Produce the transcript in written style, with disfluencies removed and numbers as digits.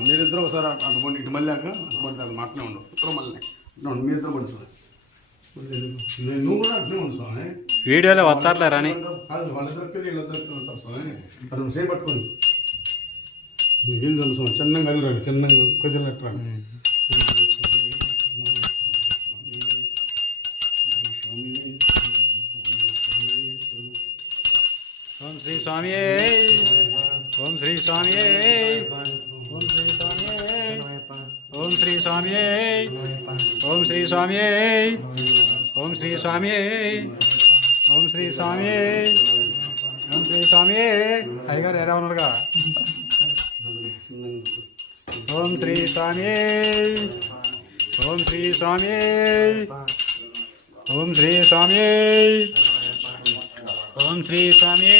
మీరిద్దరు ఒకసారి అటు పండి ఇటు మళ్ళీ అటు పడితే మాటనే ఉండవు ఇద్దరు మళ్ళీ ఉండు మీరిద్దరు పండి స్వామి నువ్వు కూడా అట్నే ఉండు స్వామి వీడియోలో వస్తారులే రాని కాదు వాళ్ళిద్దరికి వీళ్ళిద్దరికి ఉంటారు స్వామి అది నువ్వు చేపట్టుకోండి ఏం చదువు స్వామి చిన్నగా అది రండి చిన్నగా కొద్దినట్టు రండి ఓం శ్రీ స్వామి ఓం శ్రీ స్వామి ఓం శ్రీ స్వామి ఓం శ్రీ స్వామి ఓం శ్రీ స్వామి ఓం శ్రీ స్వామి ఓం శ్రీ స్వామి ఓం శ్రీ స్వామి అయ్యగారు ఎలా ఉన్నారుగా ఓం శ్రీ స్వామి ఓం శ్రీ స్వామి ఓం శ్రీ స్వామి ఓం శ్రీ స్వామి